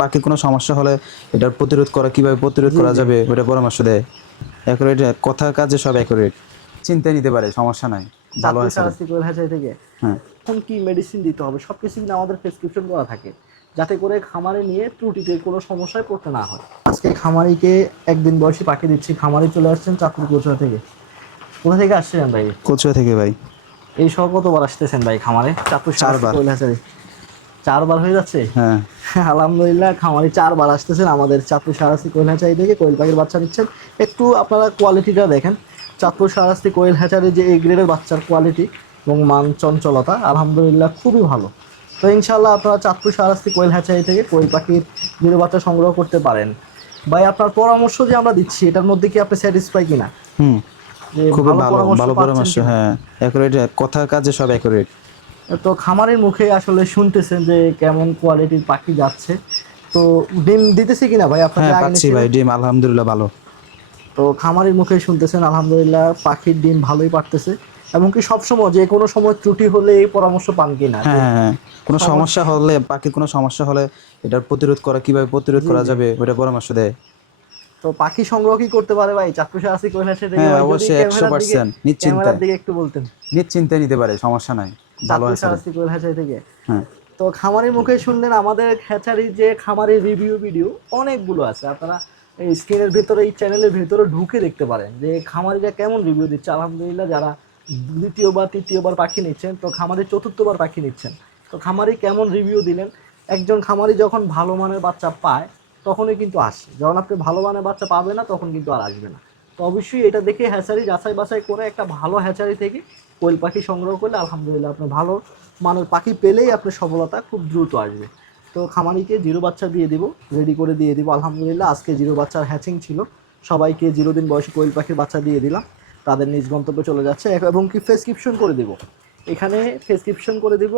পাখির কোনো সমস্যা হলে এটার প্রতিরোধ করা কিভাবে প্রতিরোধ করা যাবে ওটা পরামর্শ দেয়। অ্যাকুরেট কথার কাজে সব অ্যাকুরেট, চিন্তায় নিতে পারে, সমস্যা নাই, ভালো আছে। কোয়েল হ্যাচারি থেকে হ্যাঁ, এখন কি মেডিসিন দিতে হবে সব কিছু কিন্তু আমাদের প্রেসক্রিপশন করা থাকে, যাতে করে খামারে নিয়ে ত্রুটিতে কোনো সমস্যায় পড়তে না হয়। আজকে খামারিকে একদিন বয়সী পাখি দিচ্ছি। খামারি চলে আসছেন চাঁদপুর কোচুয়া থেকে। কোথা থেকে আসছেন ভাই? কচুয়া থেকে ভাই। এই সব কতবার আসতেছেন ভাই খামারে? চাঁদপুর চারবার। কোয়েল হ্যাচারি 4বার হয়ে যাচ্ছে। হ্যাঁ, আলহামদুলিল্লাহ, খামারি 4বার আসতেছেন আমাদের চাঁদপুর শাহরাস্তি কোয়েল হ্যাচারি থেকে কোয়েল পাখির বাচ্চা নিচ্ছেন। একটু আপনারা কোয়ালিটিটা দেখেন, চাঁদপুর শাহরাস্তি কোয়েল হ্যাচারি যে এই গ্রেডের বাচ্চার কোয়ালিটি এবং মান চঞ্চলতা আলহামদুলিল্লাহ খুবই ভালো। তো ইনশাল্লাহ আপনারা চাঁদপুর শাহরাস্তি কোয়েল হ্যাচারি থেকে কোয়েল পাখির জিরো বাচ্চা সংগ্রহ করতে পারেন। ভাই আপনার পরামর্শ যে আমরা দিচ্ছি এটার মধ্যে কি আপনি স্যাটিসফাই কিনা? হুম, যে খুবই ভালো, ভালো পাচ্ছেন পরামর্শ। কিনা? হ্যাঁ, অ্যাকুরেট কথার কাজে সব অ্যাকুরেট। তো খামারের মুখে আসলে শুনতেছেন যে কেমন কোয়ালিটির পাখি যাচ্ছে, তো ডিম দিতেছে কিনা ভাই হ্যাঁ, আপনাদের আগে পাচ্ছি ভাই ডিম আলহামদুলিল্লাহ ভালো। তো খামারের মুখে শুনতেছেন আলহামদুলিল্লাহ পাখির ডিম ভালোই পারতেছে। এবং কি সবসময় যে কোনো সময় ত্রুটি হলে এই পরামর্শ পান কিনা হ্যাঁ যে হ্যাঁ হ্যাঁ, কোনো সমস্যা সমস্যা? হলে, পাখির কোনো সমস্যা হলে এটার প্রতিরোধ করা কিভাবে প্রতিরোধ জি করা জি। যাবে ওটা পরামর্শ দেয়। তো পাখি সংগ্রহ কি করতে পারে ভাই চাক্ষুষ আসি কৈলাসে থেকে হ্যাঁ, ভাই? যদি অবশ্যই, 100% ক্যামেরার নিশ্চিন্তায়, দিকে একটু বলতেন। নিশ্চিন্তায় নিতে পারে, সমস্যা নাই, ভালো চাক্ষুষ আছে। আসি কৈলাসে থেকে। হ্যাঁ, তো খামারের মুখে শুনলেন আমাদের হ্যাচারির যে খামারের রিভিউ ভিডিও অনেকগুলো আছে, আপনারা এই স্ক্রিনের ভিতরে এই চ্যানেলের ভিতরে ঢুকে দেখতে পারেন যে খামারিরা কেমন রিভিউ দিচ্ছে। আলহামদুলিল্লাহ, যারা দ্বিতীয়বার তৃতীয়বার পাখি নিচ্ছেন, তো খামারি চতুর্থবার পাখি নিচ্ছেন, তো খামারি কেমন রিভিউ দিলেন। একজন খামারি যখন ভালো মানের বাচ্চা পায় তখনই কিন্তু আসে, যখন আপনি ভালো মানের বাচ্চা পাবে না তখন কিন্তু আর আসবে না। তো অবশ্যই এটা দেখে হ্যাচারি যাচাই বাছাই করে একটা ভালো হ্যাচারি থেকে কোয়েল পাখি সংগ্রহ করলে আলহামদুলিল্লাহ আপনি ভালো মানের পাখি পেলেই আপনার সফলতা খুব দ্রুত আসবে। তো খামারিকে জিরো বাচ্চা দিয়ে দিব, রেডি করে দিয়ে দিব। আলহামদুলিল্লাহ আজকে জিরো বাচ্চার হ্যাচিং ছিল, সবাইকে 0 দিন বয়সী কোয়েল পাখির বাচ্চা দিয়ে দিলাম, তাদের নিজ গন্তব্যে চলে যাচ্ছে। এবং কি প্রেসক্রিপশন করে দিব, এখানে প্রেসক্রিপশন করে দিব।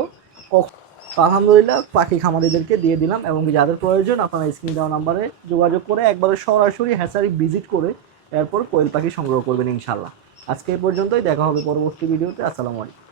তো আলহামদুলিল্লাহ পাখি খামারিদেরকে দিয়ে দিলাম। এবং যাদের প্রয়োজন আপনারা স্ক্রিন দেওয়া নাম্বারে যোগাযোগ করে একবারে সরাসরি হ্যাচারি ভিজিট করে এরপর কোয়েল পাখি সংগ্রহ করবেন ইনশাল্লাহ। আজকে এই পর্যন্তই, দেখা হবে পরবর্তী ভিডিওতে। আসসালামু আলাইকুম।